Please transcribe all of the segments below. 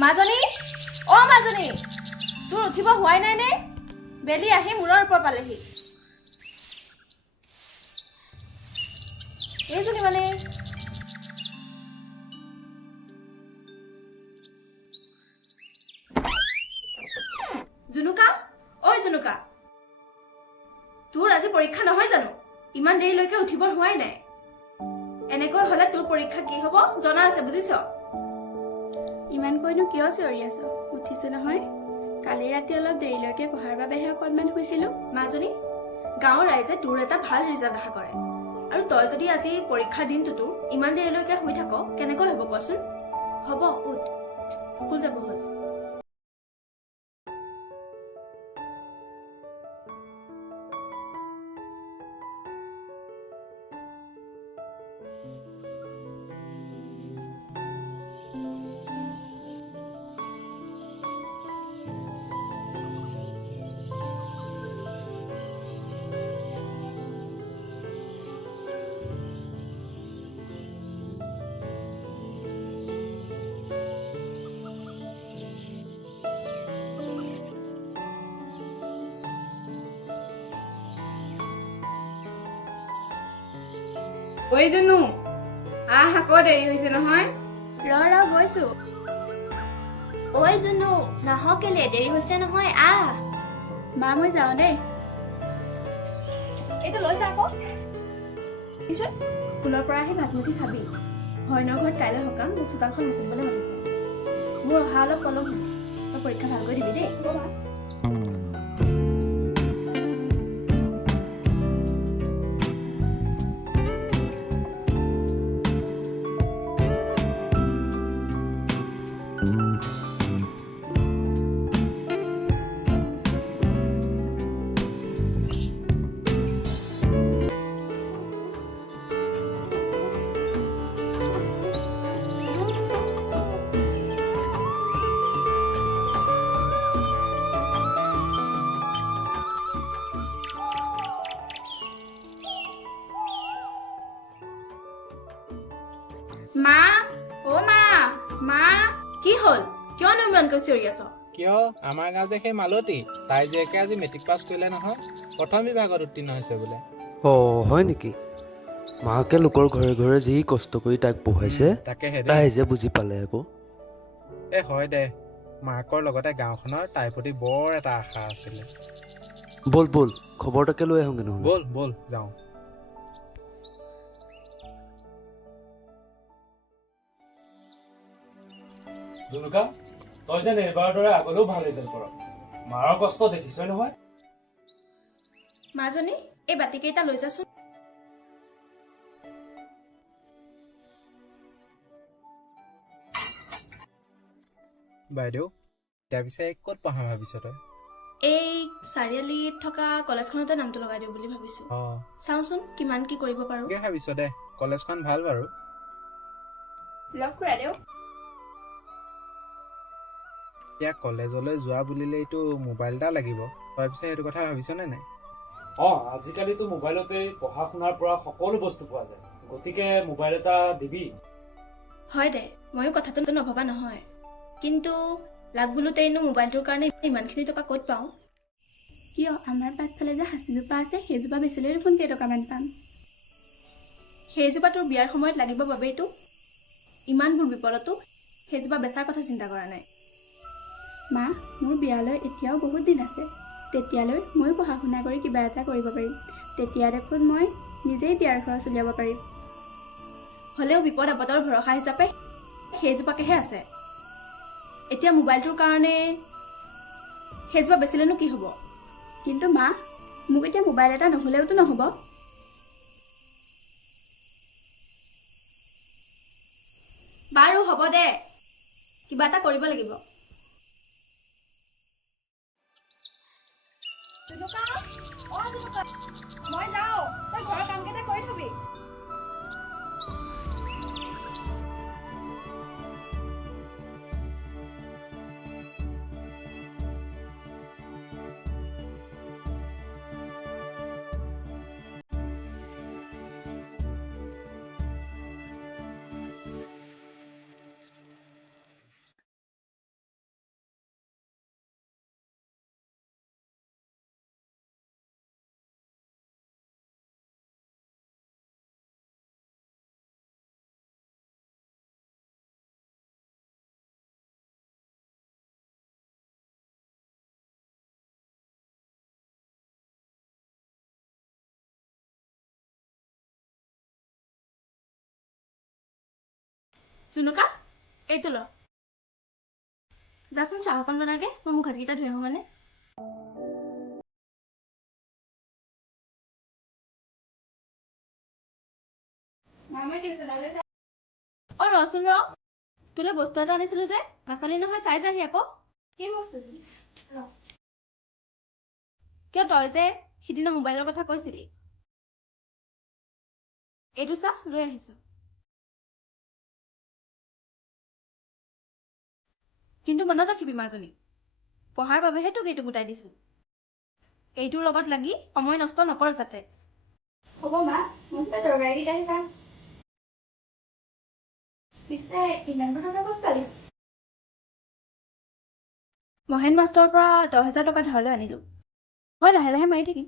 মাজনী অ মাজনী তোৰ উঠিব হোৱাই নাই নে বেলি আহি মূৰৰ ওপৰ পালেহি এইজনী মানে জুনুকা ঐ জুনুকা তোৰ আজি পৰীক্ষা নহয় জানো ইমান দেৰিলৈকে উঠিবৰ হোৱাই নাই এনেকৈ হলে তোৰ পৰীক্ষা কি হ'ব জনা আছে বুজিছ ইমান কৈনো কিয় চিঞৰি আছ উঠিছো নহয় কালি ৰাতি অলপ দেৰিলৈকে পঢ়াৰ বাবেহে অকণমান শুইছিলো মাজনী গাঁৱৰ ৰাইজে তোৰ এটা ভাল ৰিজাল্ট আশা কৰে আৰু তই যদি আজি পৰীক্ষাৰ দিনটোতো ইমান দেৰিলৈকে শুই থাক কেনেকৈ হ'ব কোৱাচোন হ'ব উঠ স্কুল যাব হ'ল ঐ জুনু আহ আকৌ দেৰি হৈছে নহয় ৰ গৈছো ঐ জুনু নাহ কেলে দেৰি হৈছে নহয় আহ মা মই যাওঁ দেই এইটো লৈ যা আকৌ স্কুলৰ পৰা আহি ভাত মুঠি খাবি হৰণৰ ঘৰত কাইলৈ সকাম মোক চোতালখন মুচিবলৈ মাতিছে মোৰ অহা অলপ পলম হয় তই পৰীক্ষা ভালকৈ দিবি দেই হ'ব মা মা অ মা মা কি হ'ল কিয়নো ইমানকৈ চিঞৰি আছ কিয় আমাৰ গাঁও যে সেই মালতী তাই জীয়েকে আজি মেট্ৰিক পাছ কৰিলে নহয় প্ৰথম বিভাগত উত্তীৰ্ণ হৈছে বোলে হয় নেকি মাকে লোকৰ ঘৰে ঘৰে যি কষ্ট কৰি তাক পঢ়াইছে তাকেহে তাই যে বুজি পালে আকৌ হয় দে মাকৰ লগতে গাঁওখনৰ তাইৰ প্ৰতি বৰ এটা আশা আছিলে বল বল খবৰ এটাকে লৈ আহোঁগে নহ'লে বল বল যাওঁ জুনুকা তই যেন এইবাৰৰ দৰে আগলৈও ভাল ৰিজাল্ট কৰ মাৰৰ কষ্ট দেখিছই নহয় মাজনী এই বাতিকেইটা লৈ যাচোন বাইদেউ তাৰ পিছে ক'ত পঢ়াম ভাবিছ তই এই চাৰিআলিত থকা কলেজখনতে নামটো লগাই দিওঁ বুলি ভাবিছো চাওঁচোন কিমান কি কৰিব পাৰো কি ভাবিছ দে কলেজখন ভাল বাৰু লগ কৰা দেও এতিয়া কলেজলৈ যোৱা বুলিলে এইটো মোবাইল এটা লাগিব তই পিছে সেইটো কথা ভাবিছনে নাই আজিকালিতো মোবাইলতে পঢ়া শুনাৰ পৰা সকলো বস্তু পোৱা যায় গতিকে মোবাইল এটা দিবি হয় দে ময়ো কথাটো নভবা নহয় কিন্তু লাগ বোলোতেইনো মোবাইলটোৰ কাৰণে ইমানখিনি টকা ক'ত পাওঁ কিয় আমাৰ পাছফালে যে সাঁচিজোপা আছে সেইজোপা বেচিলেই দেখোন কেইটকামান পাম সেইজোপা তোৰ বিয়াৰ সময়ত লাগিব বাবেইতো ইমানবোৰ বিপদতো সেইজোপা বেচাৰ কথা চিন্তা কৰা নাই মা মোৰ বিয়ালৈ এতিয়াও বহুত দিন আছে তেতিয়ালৈ ময়ো পঢ়া শুনা কৰি কিবা এটা কৰিব পাৰিম তেতিয়া দেখোন মই নিজেই বিয়াৰ খৰচ উলিয়াব পাৰিম হ'লেও বিপদ আপদৰ ভৰসা হিচাপে সেইজোপাকেহে আছে এতিয়া মোবাইলটোৰ কাৰণে সেইজোপা বেচিলেনো কি হ'ব কিন্তু মা মোক এতিয়া মোবাইল এটা নহ'লেওতো নহ'ব বাৰু হ'ব দে কিবা এটা কৰিব লাগিব মই যাওঁ তই ঘৰৰ কামকেইটা কৰি থবি জুনুকা এইটো ল যাচোন চাহ অকণ বনাগে মই মুখ হাতকেইটা ধুই আহোঁ মানে অ ৰচোন ৰ তোলে বস্তু এটা আনিছিলো যে নাচালি নহয় চাই যাহি আকৌ কি বস্তু কিয় তই যে সিদিনা মোবাইলৰ কথা কৈছিলি এইটো চা লৈ আহিছো কিন্তু মনত ৰাখিবি মাজনী পঢ়াৰ বাবেহে তোক এইটো গোটাই দিছো এইটোৰ লগত লাগি সময় নষ্ট নকৰ যাতে হ'ব মা মই কিবা তৰকাৰীকেইটাহে চাম পিছে ইমান কথা ক'ত পালি মহেন মাষ্টৰৰ পৰা 10,000 টকা ধাৰলৈ আনিলো মই লাহে লাহে মাৰি থাকিম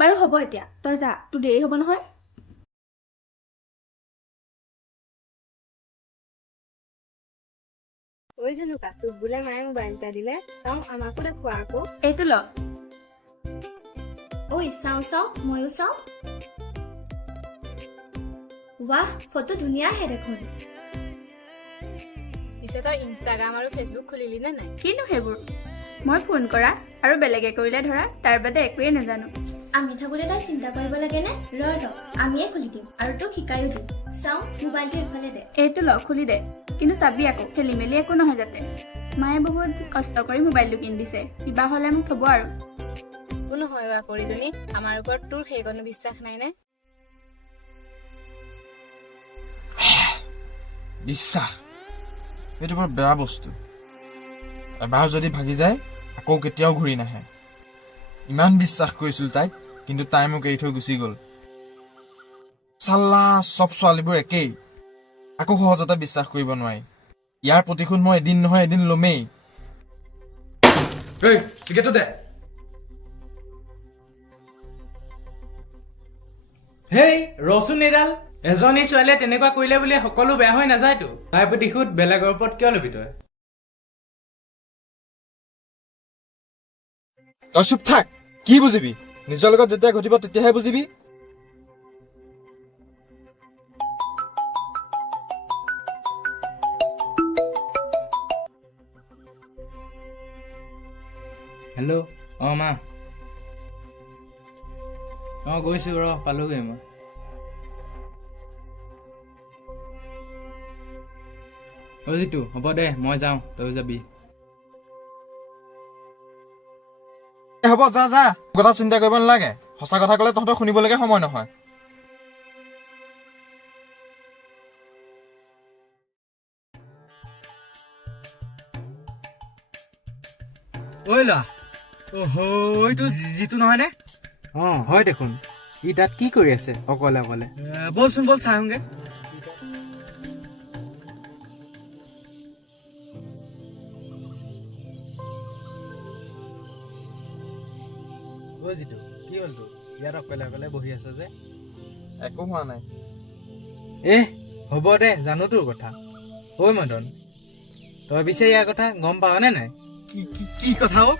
বাৰু হ'ব এতিয়া তই যা তোৰ দেৰি হ'ব নহয় ঐ জনুকা তোক বোলে মায়ে মোবাইল এটা দিলে তই আমাকো দেখুৱা আকৌ এইটো ল ঐ চাওঁ চাওঁ ময়ো চাওঁ ৱাহ ফটো ধুনীয়া আহে দেখোন পিছে তই ইনষ্টাগ্ৰাম আৰু ফেচবুক খুলিলি নে নাই কিনো সেইবোৰ মই ফোন কৰা আৰু বেলেগে কৰিলে ধৰা তাৰ বাদে একোৱেই নাজানো আমি থাকোঁতে তাই চিন্তা কৰিব লাগেনে ৰ আমিয়ে খুলি দিম আৰু তোক শিকায়ো দিম চাওঁ মোবাইলটো এইফালে দে এইটো ল খুলি দে কিন্তু চাবি আকৌ খেলি মেলি একো নহয় যাতে মায়ে বহুত কষ্ট কৰি মোবাইলটো কিনি দিছে কিবা হ'লে মোক থ'ব আৰু কোনো হয় কৰিজনী আমাৰ ওপৰত তোৰ সেইকণো বিশ্বাস নাই নে বিশ্বাস এইটো বৰ বেয়া বস্তু এবাৰ যদি ভাগি যায় আকৌ কেতিয়াও ঘূৰি নাহে ইমান বিশ্বাস কৰিছিল তাইক কিন্তু তাই মোক এৰি থৈ গুচি গ'ল চাল্লা চব ছোৱালীবোৰ একেই আকৌ সহজতে বিশ্বাস কৰিব নোৱাৰি ইয়াৰ প্ৰতিশোধ মই এদিন নহয় এদিন ল'মেই চিগাৰেটটো দে হেই ৰচোন এডাল এজনী ছোৱালীয়ে তেনেকুৱা কৰিলে বুলি সকলো বেয়া হৈ নাযায়তো তাইৰ প্ৰতিশোধ বেলেগৰ ওপৰত কিয় ল'বি তই তই চুপ থাক কি বুজিবি নিজৰ লগত যেতিয়া ঘটিব তেতিয়াহে বুজিবি হেল্ল' অঁ মা অঁ গৈছো ৰ পালোগৈ মই অ' জিতু হ'ব দে মই যাওঁ তই যাবি হ'ব যা যা কথা চিন্তা কৰিব নালাগে সঁচা কথা ক'লে তহঁতৰ শুনিবলৈকে সময় নহয় ঐ ল'ৰা এইটো জিতু নহয়নে অঁ হয় দেখোন ই তাত কি কৰি আছে অকলে অকলে বলচোন বল চাই আহোঁগে অ' জিতু কি হ'ল তোৰ ইয়াত অকলে অকলে বহি আছে যে একো হোৱা নাই হ'ব দে জানো তোৰ কথা ঐ মদন তই পিছে ইয়াৰ কথা গম পাৱনে নাই কি কথা অ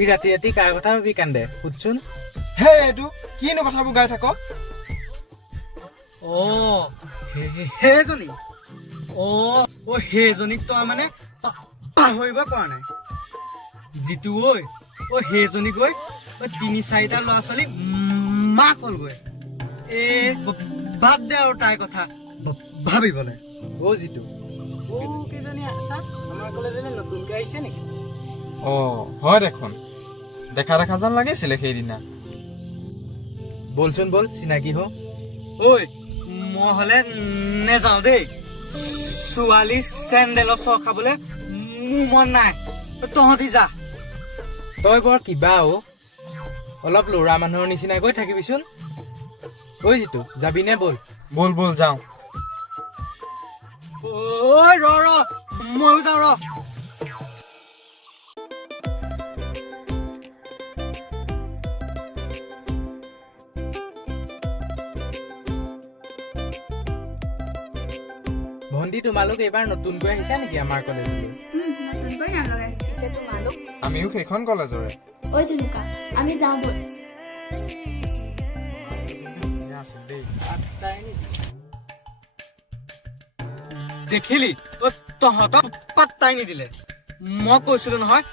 ই ৰাতি ৰাতি কাৰ কথা ভাবি কান্দে সুধচোন হে এইটো কিনো কথাবোৰ গাই থাক সেইজনী সেইজনীক তই মানে পাহৰিব পৰা নাই জিতু সেইজনী গৈ 3-4টা ল'ৰা ছোৱালী মাক হ'লগৈ বাদ দে আৰু তাইৰ কথা ভাবিবলৈ অ' জিতু কেইজনী আছা আমাৰ কলেজলৈ নতুনকৈ আহিছে নেকি অঁ হয় দেখোন দেখা দেখা যেন লাগিছিলে সেইদিনা বলচোন বল চিনাকি হ মই হ'লে নেযাওঁ দেই ছোৱালী চেণ্ডেলৰ চৰ খাবলৈ মোৰ মন নাই তহঁতি যা তই বৰ কিবা অলপ ল'ৰা মানুহৰ নিচিনাকৈ থাকিবিচোন ঐ জিতু যাবিনে বল বল বল যাওঁ ৰ ময়ো যাওঁ ৰ ভণ্টি তোমালোক এইবাৰ নতুনকৈ আহিছা নেকি আমাৰ কলেজলৈ নতুনকৈ নাম লগাইছে পিছে তোমালোক আমিও সেইখন কলেজৰে ঐ জুনুকা আমি যাওঁ বল আছিল দেই দেখিলি তহঁতক পাত্তাই নিদিলে মই কৈছিলো নহয়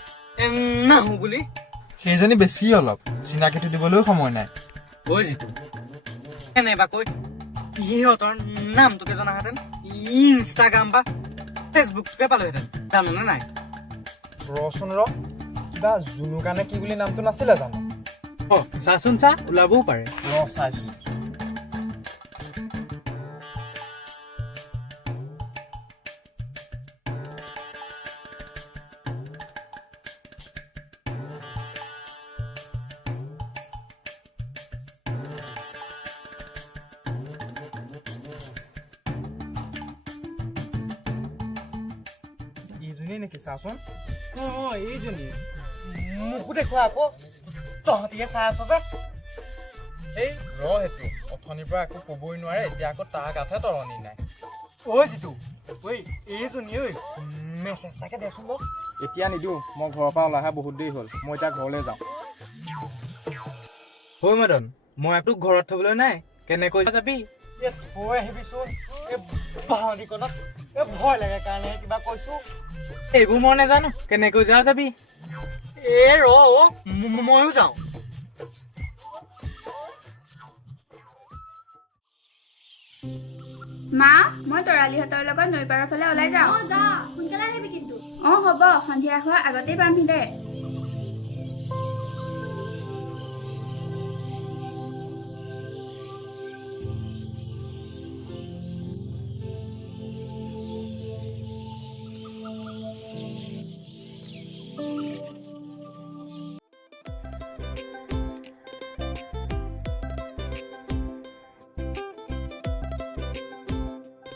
নাহো বুলি সেইজনী বেছি অলপ চিনাকিটো দিবলৈও সময় নাই ঐ জিতু কেনেবা কৈ সিহঁতৰ নামটোকে জনাহেঁতেন ইনষ্টাগ্ৰাম বা ফেচবুকটোকে পালোহেঁতেন জাননে নাই ৰচোন ৰ কিবা জুনুকা নে কি বুলি নামটো নাছিলে জানো চাচোন চা ওলাবও পাৰে চাইছো এইজনী নেকি চাচোন এইজনী মোকো দেখুৱা আকৌ তহঁতিয়ে চাই আছ যে এই ৰ সেইটো অথনিৰ পৰা একো ক'বই নোৱাৰে এতিয়া আকৌ তাৰ গাতহে তৰণি নাই ঐ জিতু ঐ এইজনী ঐ মেছেজটাকে দেচোন বাৰু এতিয়া নিদিওঁ মই ঘৰৰ পৰা ওলাই অহা বহুত দেৰি হ'ল মই এতিয়া ঘৰলৈ যাওঁ ঐ মদন মই তোক ঘৰত থবলৈ নাই কেনেকৈ যাবি থৈ আহিবিচোন এই বাহনিকণত ভয় লাগে কাৰণে কিবা কৈছো এইবোৰ মই নাজানো কেনেকৈ যাওঁ যাবি ময়ো যাওঁ মা মই তৰালিহঁতৰ লগত নৈ পাৰৰ ফালে ওলাই যাওঁ অ যা সোনকালে আহিবি কিন্তু অঁ হ'ব সন্ধিয়া হোৱা আগতেই পামহি দে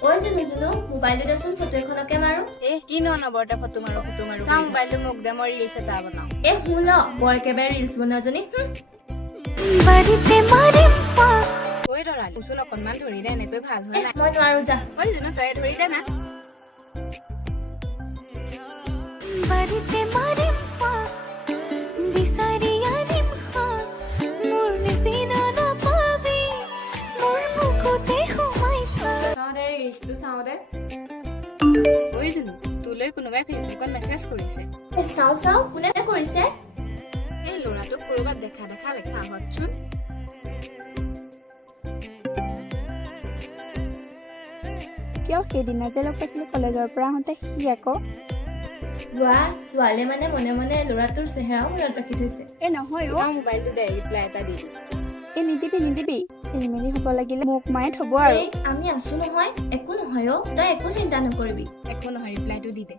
ঐ জুনু জুনু মোবাইলটো দেচোন ফটো এখনকে মাৰো কিনো অনবৰতে ফটো মাৰো চাওঁ মোবাইলটো মোক দে মই ৰিলছ এটা বনাওঁ শুন ল বৰ একেবাৰে ৰিলছ বনোৱাজনী কৈ ধৰা কুচোন অকণমান ধৰি দে এনেকৈ ভাল হয় নাই মই নোৱাৰো যা ঐ জুনু তই ধৰি দে না চাওঁ দে ঐ জুনু তোলৈ কোনোবাই ফেচবুকত মেছেজ কৰিছে চাওঁ চাওঁ কোনে কৰিছে এই ল'ৰাটোক ক'ৰবাত দেখা লেখা হতচোন কিয় সেইদিনা যে লগ পাইছিলোঁ কলেজৰ পৰা আহোঁতে সি আকৌ ৱাহ ছোৱালীয়ে মানে মনে মনে ল'ৰাটোৰ চেহেৰাও মনত ৰাখি থৈছে এই নহয় অ' চাওঁ মোবাইলটো দে ৰিপ্লাই এটা দি এই নিদিবি খেলি মেলি হ'ব লাগিলে মোক মায়ে থ'ব আৰু এই আমি আছো নহয় একো নহয় অ' তই একো চিন্তা নকৰিবি একো নহয় ৰিপ্লাইটো দি দে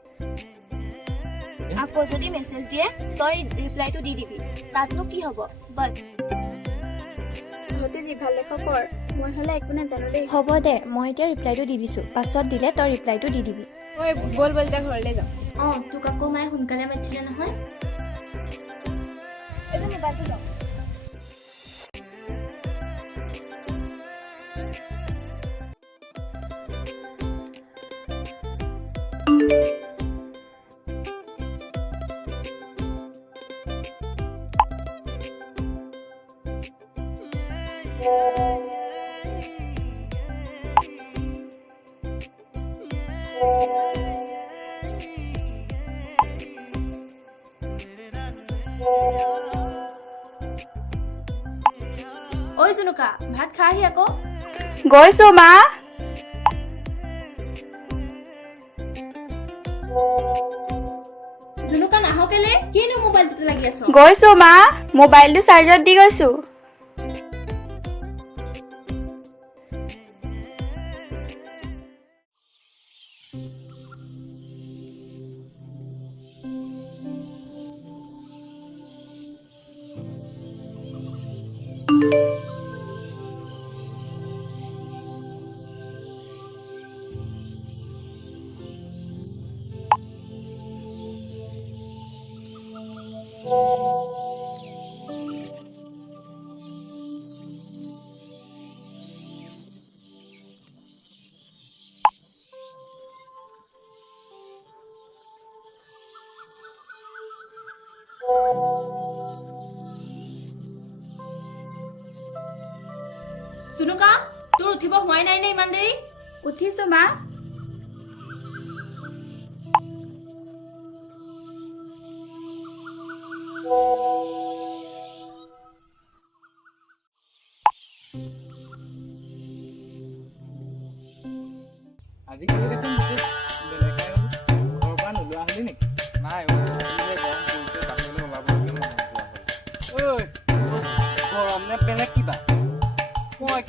আকৌ যদি মেছেজ দিয়ে তই ৰিপ্লাইটো দি দিবি তাতনো কি হ'ব বাট তহঁতে যি ভাল দেখ কৰ মই হ'লে একো নাজানো দেই হ'ব দে মই এতিয়া ৰিপ্লাইটো দি দিছোঁ পাছত দিলে তই ৰিপ্লাইটো দি দিবি ঐ বল এতিয়া ঘৰলৈ যাওঁ অঁ তোক আকৌ মায়ে সোনকালে মাতিছিলে নহয় এইটো মোবাইলটো লওঁ ঐ জুনুকা ভাত খাহি আকৌ গৈছো মা জুনুকা নাহ কেলে কিনো মোবাইলটোতে লাগি আছ গৈছো মা মোবাইলটো চাৰ্জত দি গৈছো জুনুকা তোৰ উঠিব হোৱাই নাই নে ইমান দেৰি উঠিছো মা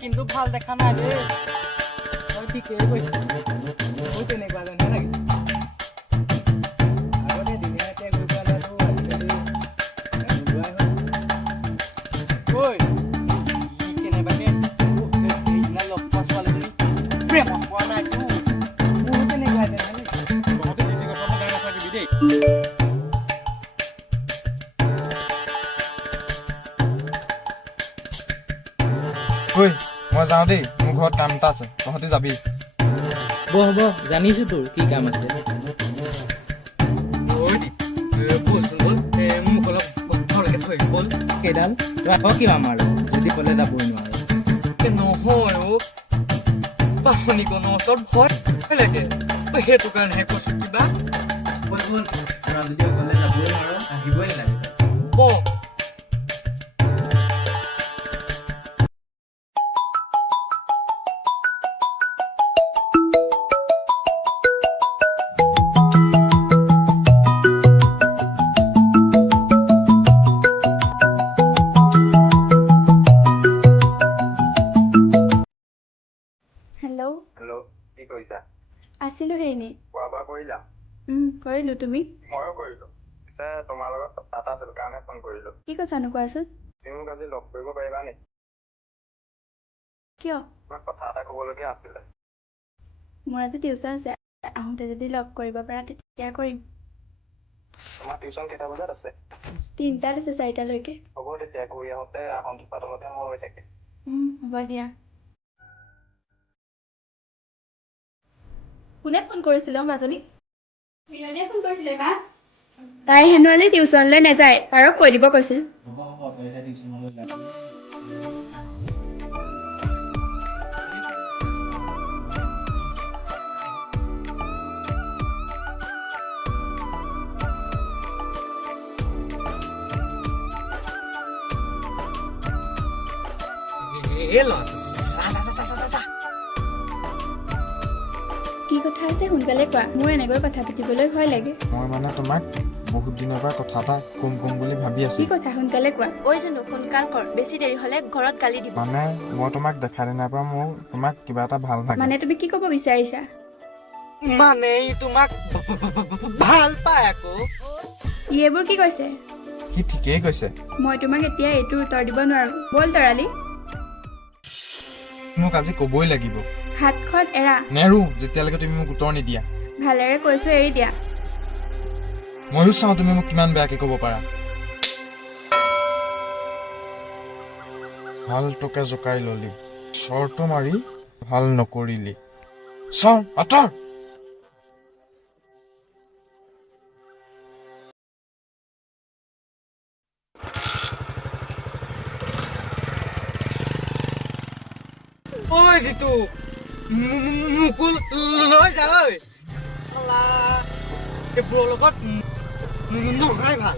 কিন্তু ভাল দেখা নাই দেই মই ঠিকেই কৈছো মোৰ তেনেকুৱা যেনহে লাগিছে আগতে দিনে ৰাতিয়ে গৈ পেলাইতো আজিকালি নোলোৱাই হ'ল ঐ ই কেনেবাকে সেইদিনা লগ পোৱা ছোৱালীজনী প্ৰেমত পোৱা নাইতো মোৰো তেনেকুৱা যেনহে লাগিছে তহঁতে যি কথা মই গাই নাথাকিবি দেই ঐ মই যাওঁ দেই মোৰ ঘৰত কাম এটা আছে তহঁতি যাবি হ'ব জানিছো তোৰ কি কাম আছে বলচোন বল মোক অলপ ঘৰলৈকে থৈ বল সেইডাল ৰাখ কিয় আমাৰ যদি ক'লে যাবই নোৱাৰো নহয় অ' বাহনীকণৰ ওচৰত ভয় লাগে সেইটো কাৰণেহে কৈছো কিবা বল যদি অকলে যাবই নোৱাৰো আহিবই নালাগে হেল্ল' হেল্ল' কি কৰিছা আছিলোঁ সেই এনেই খোৱা বোৱা কৰিলা কৰিলোঁ তুমি ময়ো কৰিলো পিছে তোমাৰ লগত কথা এটা আছিল কাৰণে ফোন কৰিলো কি কথানো কোৱাচোন তুমি মোক আজি লগ কৰিব পাৰিবা নেকি কিয় তোমাক কথা এটা ক'বলগীয়া আছিলে মোৰ আজি টিউশ্যন আছে আহোঁতে যদি লগ কৰিব পাৰা তেতিয়া কৰিম তোমাৰ টিউশ্যন কেইটা বজাত আছে 3টাত আছে 4টালৈকে হ'ব তেতিয়া ঘূৰি আহোঁতে আহোঁতে পাতলতে মোৰ হৈ থাকে হ'ব দিয়া কোনে ফোন কৰিছিলে মাজনী মিলনীয়ে ফোন কৰিছিলে বা তাই হেনো আজি টিউশ্যনলৈ নাযায় পাৰক কৈ দিব কৈছিল কি কথা আছে সোনকালে কোৱা মোৰ এনেকৈ কথা পাতিবলৈ ভয় লাগে মই মানে তোমাক বহুত দিনৰ পৰা কথা এটা কম বুলি ভাবি কি আছো কথা সোনকালে কোৱা ঐ জুনু সোনকাল কৰ বেছি দেৰি হ'লে ঘৰত গালি দিব মানে মই তোমাক দেখা দিনাৰ পৰা মোৰ তোমাক কিবা এটা ভাল লাগে মানে তুমি কি ক'ব বিচাৰিছা মানে ই তোমাক ভাল পায় আকৌ ই এইবোৰ কি কৈছে সি ঠিকেই কৈছে মই তোমাক এতিয়া এইটো উত্তৰ দিব নোৱাৰো ব'ল তৰালি মোক আজি ক'বই লাগিব হাতখন এৰা নেৰো যেতিয়ালৈকে তুমি মোক উত্তৰ নিদিয়া ভালেৰে কৈছো এৰি দিয়া ময়ো চাওঁ তুমি মোক কিমান বেয়াকে ক'ব পাৰা ভাল তোকে জোকাই ললি চৰটো মাৰি ভাল নকৰিলি চাওঁ আঁতৰ ঐ জিতু মোকো লৈ যা ঐ এইবোৰৰ লগত নহয় ভাল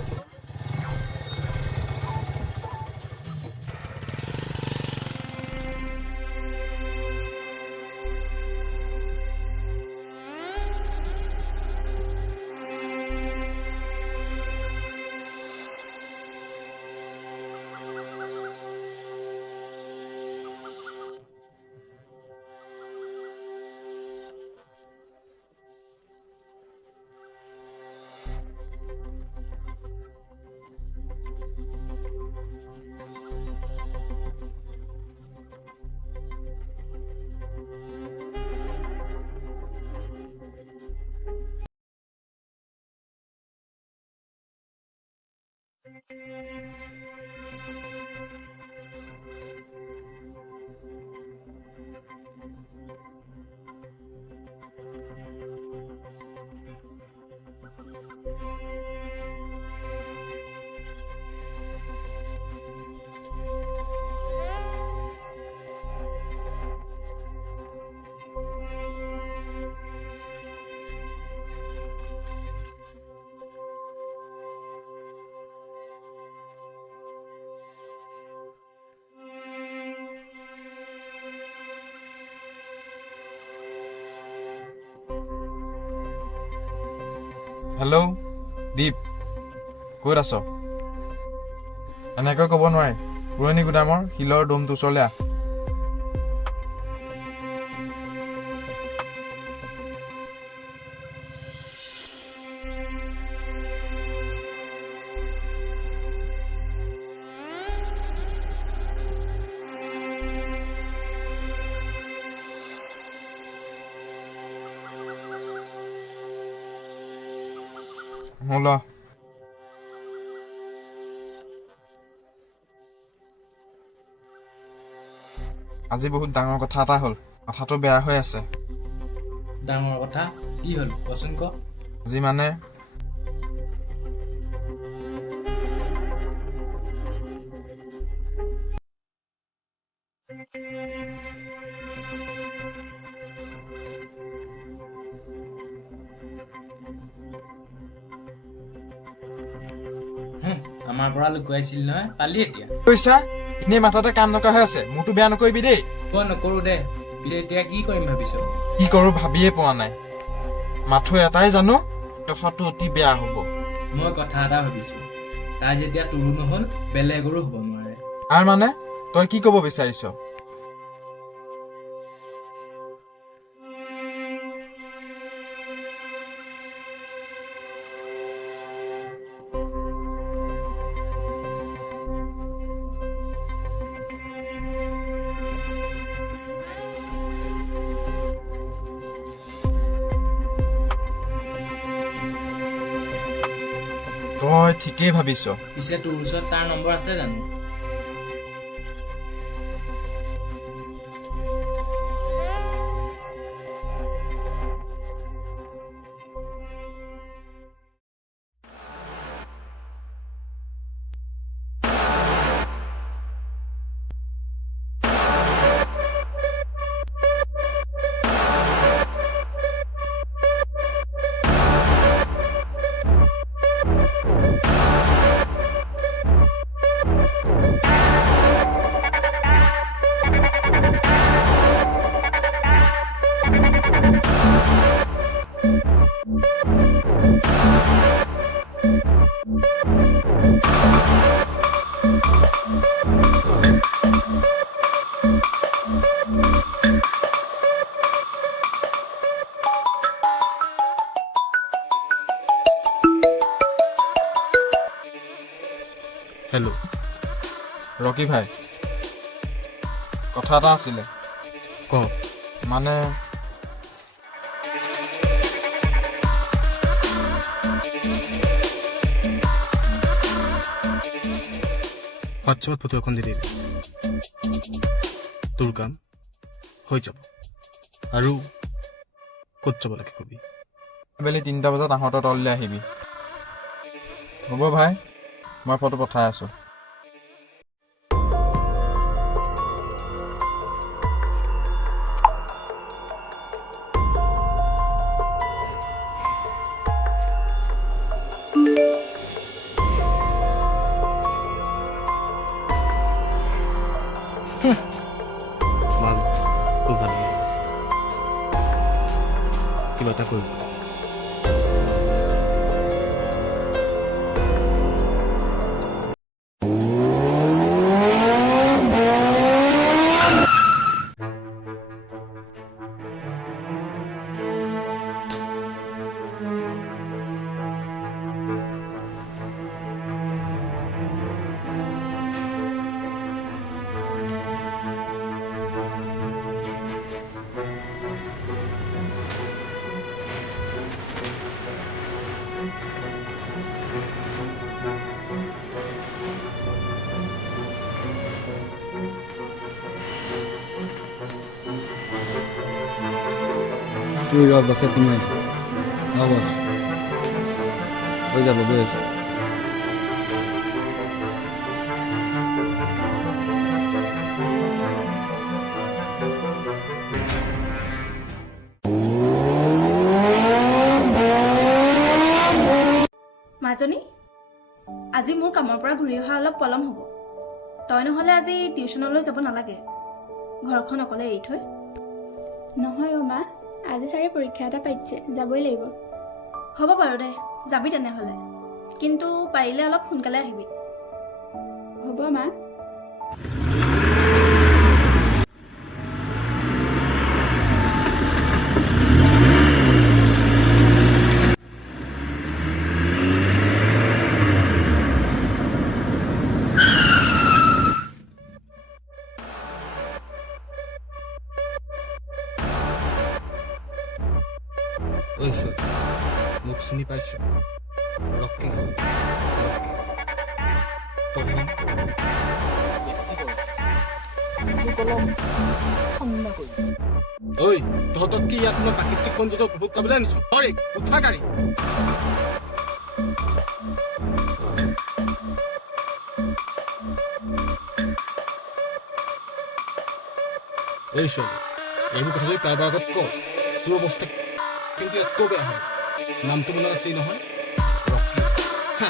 হেল্ল' দীপ ক'ত আছ এনেকৈ ক'ব নোৱাৰে পুৰণি গুদামৰ শিলৰ দমটো ওচৰলৈ আহ হ'ল আজি বহুত ডাঙৰ কথা এটা হ'ল, কথাটো বেয়া হৈ আছে। ডাঙৰ কথা কি হ'ল কচোন ক। আজি মানে আমাৰ পৰা লুকুৱাইছিল নহয়, পালি এতিয়া। কৈছা এনেই মাথাতে কাম নকৰা হৈ আছে, মোৰতো বেয়া নকৰিবি দেই। মই নকৰো দে, পিছে এতিয়া কি কৰিম ভাবিছ? কি কৰো ভাবিয়ে পোৱা নাই, মাথো এটাই জানো, কথাটো অতি বেয়া হ'ব। মই কথা এটা ভাবিছো, তাই যেতিয়া তোৰো নহল বেলেগৰো হ'ব নোৱাৰে। আৰু মানে তই কি ক'ব বিচাৰিছ? তই ঠিকেই ভাবিছ। পিছে তোৰ ওচৰত তাৰ নম্বৰ আছে জানো? হেল্ল' ৰকি ভাই, কথা এটা আছিলে। ক। মানে হোৱাটছএপত ফটো এখন দি দিবি, তোৰ কাম হৈ যাব। আৰু ক'ত যাব লাগে কবি। আবেলি 3টা বজাত আহঁতৰ তললৈ আহিবি। হ'ব ভাই, মই ফটো পঠাই আছোঁ। ভাল, খুব ভাল লাগে। কিবা এটা কৰিব। তুই ৰ বাছে কোনো আহিছে ন বছ হৈ যাব, গৈ আছো। মাজনী, আজি মোৰ কামৰ পৰা ঘূৰি অহা অলপ পলম হ'ব। তই নহ'লে আজি টিউশ্যনলৈ যাব নালাগে, ঘৰখন অকলে এৰি থৈ। নহয় অ' মা, আজি ছাৰে পৰীক্ষা এটা পাতিছে, যাবই লাগিব। হ'ব বাৰু দে, যাবি তেনেহ'লে, কিন্তু পাৰিলে অলপ সোনকালে আহিবি। হ'ব মা। ঐ মোক চিনি পাইছ? ৰকে ঐ তহঁতক কি ইয়াত মই প্ৰাকৃতিক সৌন্দৰ্য উপভোগ কৰিবলৈ আনিছো অৰে উঠা গাড়ী এই ছোৱালী এইবোৰ কথা যদি কাৰোবাৰ আগত ক তোৰ অৱস্থা কিন্তু ইয়াতকৈ বেয়া হয় নামটো মনত আছেই নহয় ৰকি হা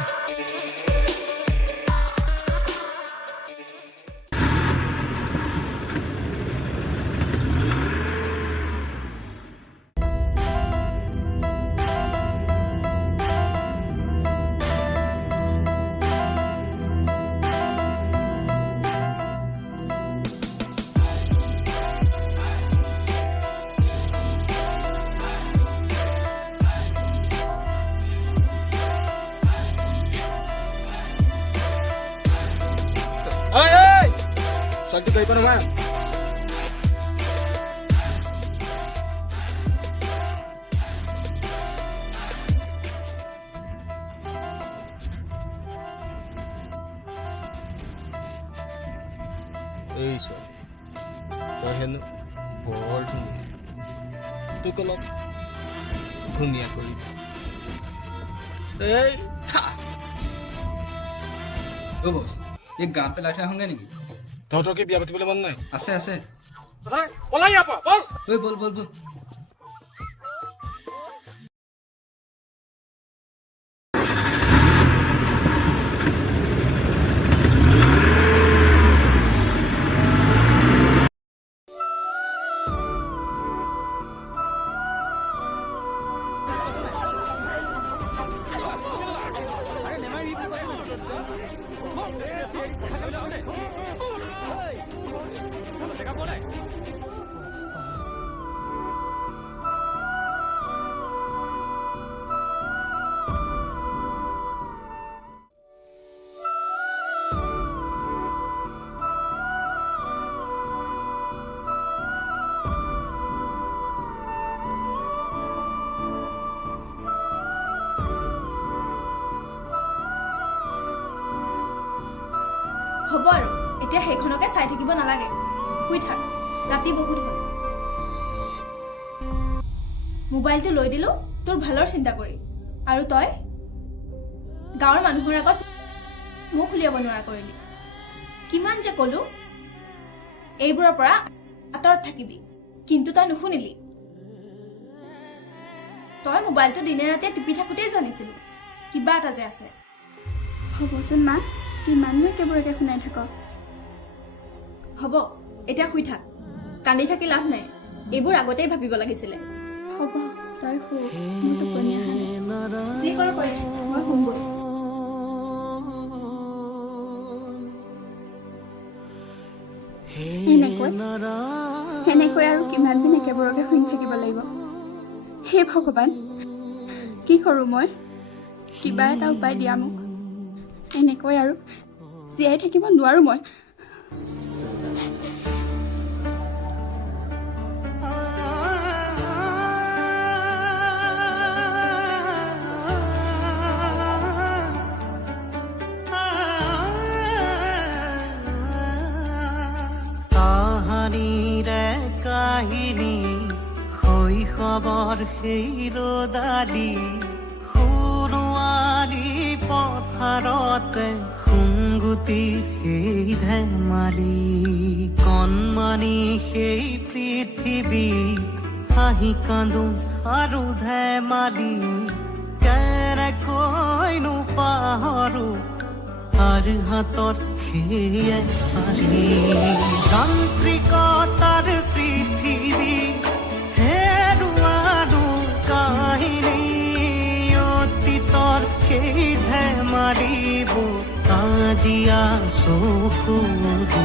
Sakti kayo pa naman. Ei, sir. Correndo. Bordo. Tu coloca. Dunia kori. Ei, ta. অ বছ এই গাঁত পেলাই থৈ আহোঁগে নেকি তহঁতৰ কি বিয়া পাতিবলৈ মন নাই আছে আছে পলাই ইয়াৰ পৰা বল ঐ বল বল বল হ'ব আৰু এতিয়া সেইখনকে চাই থাকিব নালাগে শুই থাক ৰাতি বহুত হ'ল মোবাইলটো লৈ দিলো তোৰ ভালৰ চিন্তা কৰি আৰু তই গাঁৱৰ মানুহৰ আগত মুখ উলিয়াব নোৱাৰা কৰিলি কিমান যে ক'লো এইবোৰৰ পৰা আঁতৰত থাকিবি কিন্তু তই নুশুনিলি তই মোবাইলটো দিনে ৰাতিয়ে টিপি থাকোঁতেই জানিছিলো কিবা এটা যে আছে হ'বচোন মা কিমাননো একেবোৰকে শুনাই থাক হ'ব এতিয়া শুই থাক কান্দি থাকি লাভ নাই এইবোৰ আগতেই ভাবিব লাগিছিলে হ'ব তই শু মোৰ টোপনি অহা নাই যি কৰ কৰি থাক, মই শুমগৈ এনেকৈ আৰু কিমান দিন একেবোৰকে শুনি থাকিব লাগিব হে ভগৱান কি কৰোঁ মই কিবা এটা উপায় দিয়া মোক এনেকৈ আৰু জীয়াই থাকিব নোৱাৰো মই কাহানিৰে কাহিনী শৈশৱৰ সেই ৰদালি সোণোৱালী পথাৰতে সুংগুটি সেই ধেমালি কণমানি সেই পৃথিৱী হাঁহি কান্দো আৰু ধেমালি কেনেকৈনো পাহৰো আৰু হাতত সেয়ে চাৰি যান্ত্ৰিকতাৰ পৃথিৱী হেৰুৱালো কাহিনী অতীতৰ সেই ধেমালিবোৰ আজি আছো সুধি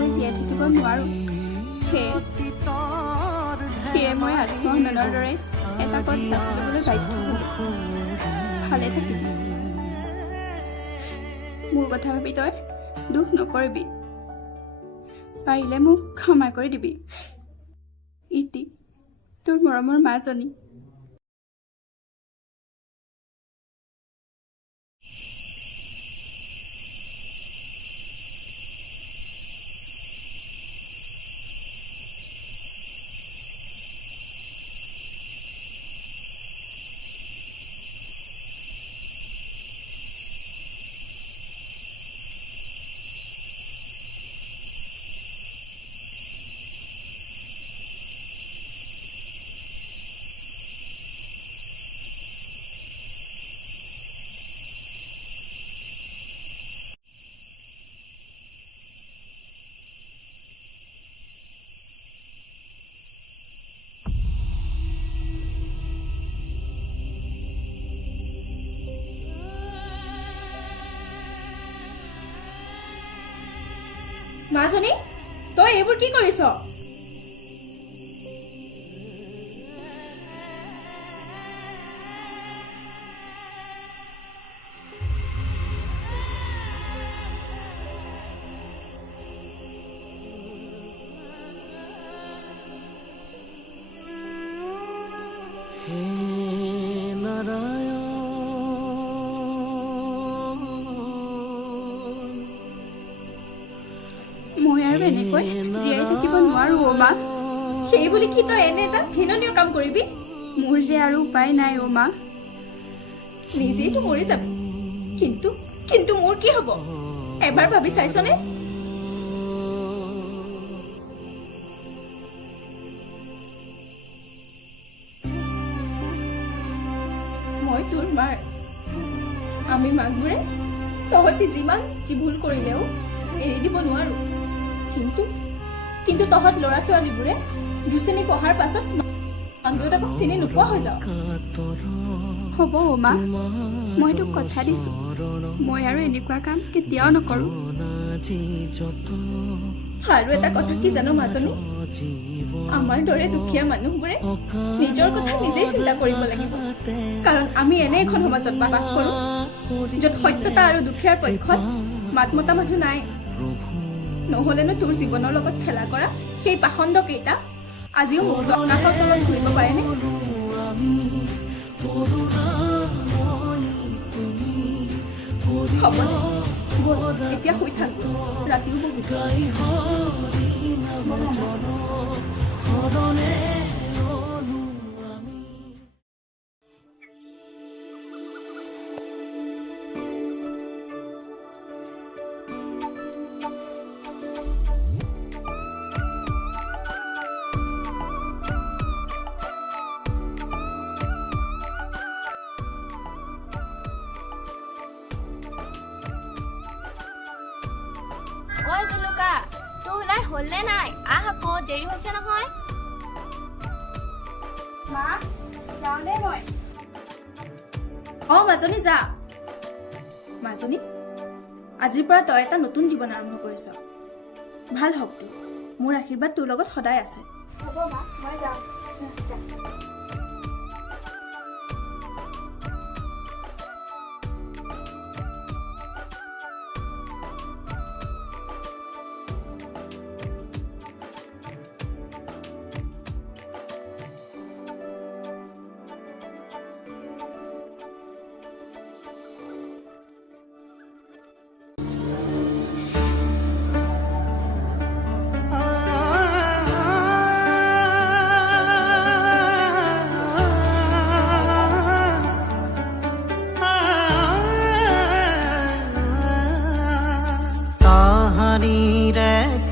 নোহোৱাকৈ জীয়াই থাকিব নোৱাৰো। সেয়ে মই আত্মসন্মানৰ দৰে এটা পথ বাছি ল'বলৈ বাধ্য হ'লো। ভালে থাকিবি। মোৰ কথা ভাবি তই দুখ নকৰিবি। পাৰিলে মোক ক্ষমা কৰি দিবি। ইতি, তোৰ মৰমৰ মাজনী। মাজনী, তই এইবোৰ কি কৰিছ? মই আৰু এনেকৈ জীয়াই থাকিব নোৱাৰো অ' মা। সেই বুলি কি তই এনে এটা ঘৃণনীয় কাম কৰিবি? মোৰ যে আৰু উপায় নাই অ' মা। নিজেইতো মৰি যাবি, কিন্তু মোৰ কি হ'ব? এবাৰ ভাবি চাইছনে? মই তোৰ মাৰ। আমি মাকবোৰে তহঁতি যিমান যি ভুল কৰিলেও এৰি দিব নোৱাৰো। কিন্তু তহঁত ল'ৰা ছোৱালীবোৰে দুশ্ৰেণী পঢ়াৰ পাছত মাক দেউতাকক চিনি নোপোৱা হৈ যাওঁ। হ'ব অ' মা, মই তোক কথা দিছো, মই আৰু এনেকুৱা কাম কেতিয়াও নকৰো। আৰু এটা কথা কি জানো মাজনী, আমাৰ দৰে দুখীয়া মানুহবোৰে নিজৰ কথা নিজেই চিন্তা কৰিব লাগিব। কাৰণ আমি এনে এখন সমাজত বাস কৰো য'ত সত্যতা আৰু দুখীয়াৰ পক্ষত মাত মতা মানুহ নাই। নহ'লেনো তোৰ জীৱনৰ লগত খেলা কৰা সেই পাখণ্ড কেইটা আজিও মোৰ আকাশৰ তলত ঘূৰিব পাৰেনে? হ'ব দে, ব'ল এতিয়া শুই থাক, ৰাতিও বহুত। ঐ জুনুকা, তোৰ ওলাই হ'লনে নাই? আহ আকৌ, দেৰি হৈছে নহয়। মা, যাওঁনে মই? মাজনী যা। মাজনী, আজিৰ পৰা তই এটা নতুন জীৱন আৰম্ভ কৰিছ। ভাল হওক তোৰ। মোৰ আশীৰ্বাদ তোৰ লগত সদায় আছে। হ'ব মা, মই যাওঁ।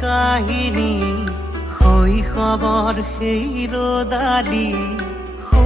কাহিনী শৈশৱৰ সেই ৰদালি